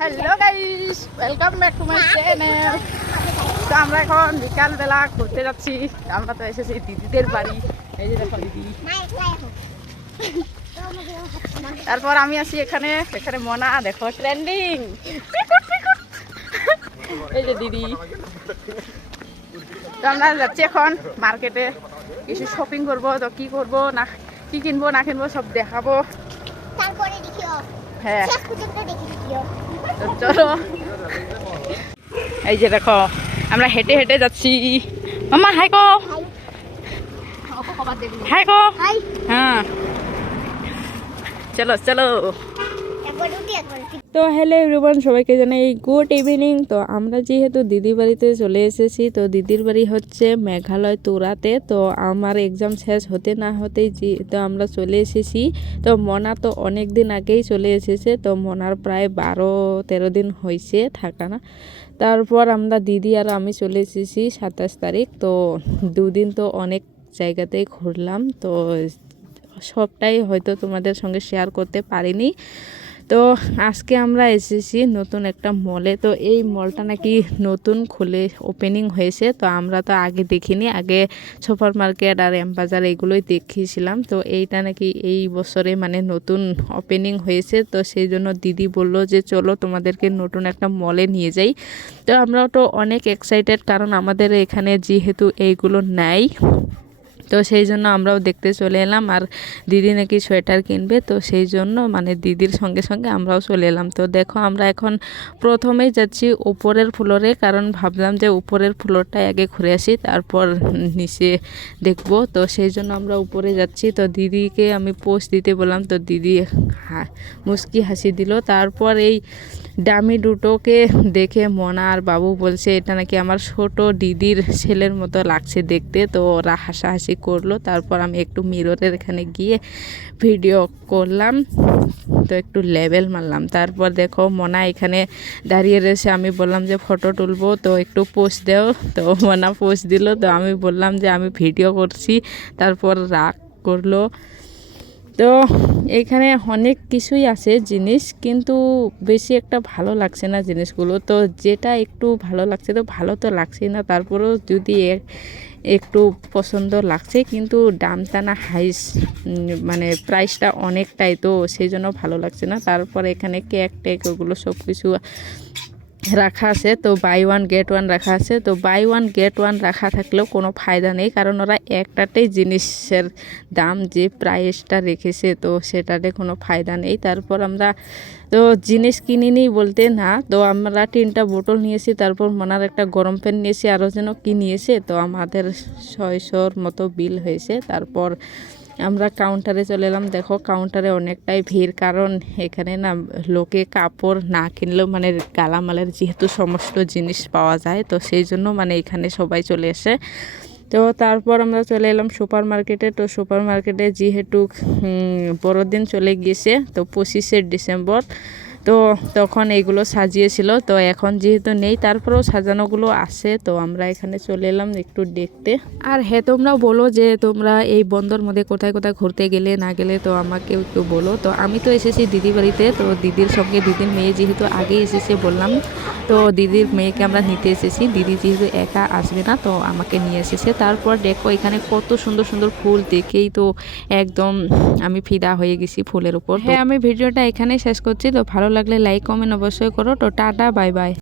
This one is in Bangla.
Hello guys, welcome back to my channel. তো আমরা এখন বিকালবেলা ঘুরতে যাচ্ছি। আমরা তো এসেছি দিদিদের বাড়ি। এই যে দেখো দিদি। তারপর আমি আছি এখানে মনা দেখো ট্রেন্ডিং। এই যে দিদি। তো আমরা যাচ্ছি এখন মার্কেটে কিছু শপিং করবো। তো কি করবো না কি কিনবো না কিনবো সব দেখাবো। তারপরে দেখিও হ্যাঁ শেষ পর্যন্ত দেখে দিও। তো চলো। এই যে দেখো আমরা হেঁটে হেঁটে যাচ্ছি। মামা হাই কো, হাই কো। হাই হ্যাঁ চলো চলো। একবার উঠি একবার তো হ্যালো এভরিওয়ান, সবাইকে জানাই গুড ইভিনিং। তো আমরা যেহেতু দিদির বাড়িতে চলে এসেছি, তো দিদির বাড়ি হচ্ছে মেঘালয় তুরাতে। তো আমার এক্সাম শেষ হতে না হতেই তো আমরা চলে এসেছি। তো মনা তো অনেক দিন আগেই চলে এসেছে। তো মনার প্রায় 12-13 দিন হয়েছে থাকা না। তারপর আমরা দিদি আর আমি চলে এসেছি 27 তারিখ। তো দুদিন তো অনেক জায়গাতেই ঘুরলাম। তো সবটাই হয়তো তোমাদের সঙ্গে শেয়ার করতে পারিনি। তো আজকে আমরা এসেছি নতুন একটা মলে। তো এই মলটা নাকি নতুন খুলে ওপেনিং হয়েছে। তো আমরা তো আগে দেখিনি, আগে সুপার মার্কেট আর এমবাজার এইগুলোই দেখিয়েছিলাম। তো এইটা নাকি এই বছরে মানে নতুন ওপেনিং হয়েছে। তো সেই জন্য দিদি বলল যে চলো তোমাদেরকে নতুন একটা মলে নিয়ে যাই। তো আমরাও তো অনেক এক্সাইটেড, কারণ আমাদের এখানে যেহেতু এইগুলো নাই। তো সেই জন্য আমরাও দেখতে চলে এলাম। আর দিদি নাকি সোয়েটার কিনবে, তো সেই জন্য মানে দিদির সঙ্গে সঙ্গে আমরাও চলে এলাম। তো দেখো আমরা এখন প্রথমেই যাচ্ছি উপরের ফ্লোরে, কারণ ভাবলাম যে উপরের ফ্লোরটাই আগে ঘুরে আসি, তারপর নিচে দেখব। তো সেই জন্য আমরা উপরে যাচ্ছি। তো দিদিকে আমি পোস্ট দিতে বললাম, তো দিদি মুচকি হাসি দিল। তারপর এই ডামি দুটোকে দেখে মনা আর বাবু বলছে এটা নাকি আমার ছোট দিদির ছেলের মতো লাগছে দেখতে। তো ওরা হাসাহাসি করলো। তারপর আমি একটু মিররের এখানে গিয়ে ভিডিও করলাম, তো একটু লেভেল মারলাম। তারপর দেখো মনা এখানে দাঁড়িয়ে রয়েছে। আমি বললাম যে ফটো তুলবো, তো একটু পোস্ট দাও। তো মনা পোস্ট দিল। তো আমি বললাম যে আমি ভিডিও করছি, তারপর রাগ করলো। তো এখানে অনেক কিছুই আছে জিনিস, কিন্তু বেশি একটা ভালো লাগছে না জিনিসগুলো। তো যেটা একটু ভালো লাগছে, তো ভালো তো লাগছে না, তারপরেও যদি একটু পছন্দ লাগছে, কিন্তু দামটা না হাইস, মানে প্রাইসটা অনেকটাই, তো সেই জন্য ভালো লাগছে না। তারপর এখানে কেক টেক ওগুলো সব কিছু রাখা আছে। তো বাই ওয়ান গেট ওয়ান রাখা আছে। তো বাই ওয়ান গেট ওয়ান রাখা থাকলেও কোনো ফায়দা নেই, কারণ ওরা একটাতেই জিনিসের দাম যে প্রাইসটা রেখেছে, তো সেটাতে কোনো ফায়দা নেই। তারপর আমরা তো জিনিস কিনিনি বলতে না, তো আমরা 3টা বোতল নিয়েছি। তারপর মনার একটা গরম প্যান নিয়েছি, আরও যেন কি নিয়েছে। তো আমাদের 600-র মতো বিল হয়েছে। তারপর আমরা কাউন্টারে চলে এলাম। দেখো কাউন্টারে অনেকটাই ভিড়, কারণ এখানে না লোকে কাপড় না কিনলেও মানে গালামালের যেহেতু সমস্ত জিনিস পাওয়া যায়, তো সেই জন্য মানে এখানে সবাই চলে আসে। তো তারপর আমরা চলে এলাম সুপার মার্কেটে। তো সুপার মার্কেটে যেহেতু বড়দিন চলে গিয়েছে, তো 25শে ডিসেম্বর, তো তখন এইগুলো সাজিয়েছিল। তো এখন যেহেতু নেই, তারপরেও সাজানোগুলো আছে। তো আমরা এখানে চলে এলাম একটু দেখতে। আর হ্যাঁ, তোমরাও বলো যে তোমরা এই বন্ধর মধ্যে কোথায় কোথায় ঘুরতে গেলে না গেলে, তো আমাকে একটু বলো। তো আমি তো এসেছি দিদি বাড়িতে। তো দিদির সঙ্গে দিদির মেয়ে যেহেতু আগে এসেছে বললাম, তো দিদির মেয়েকে আমরা নিতে এসেছি। দিদি যেহেতু একা আসবে না, তো আমাকে নিয়ে এসেছে। তারপর দেখো এখানে কত সুন্দর সুন্দর ফুল, দেখেই তো একদম আমি ফিদা হয়ে গেছি ফুলের উপর। হ্যাঁ, আমি ভিডিওটা এখানেই শেষ করছি। তো ভালো লাগলে লাইক কমেন্ট অবশ্যই করো। তো টাটা, বাই বাই।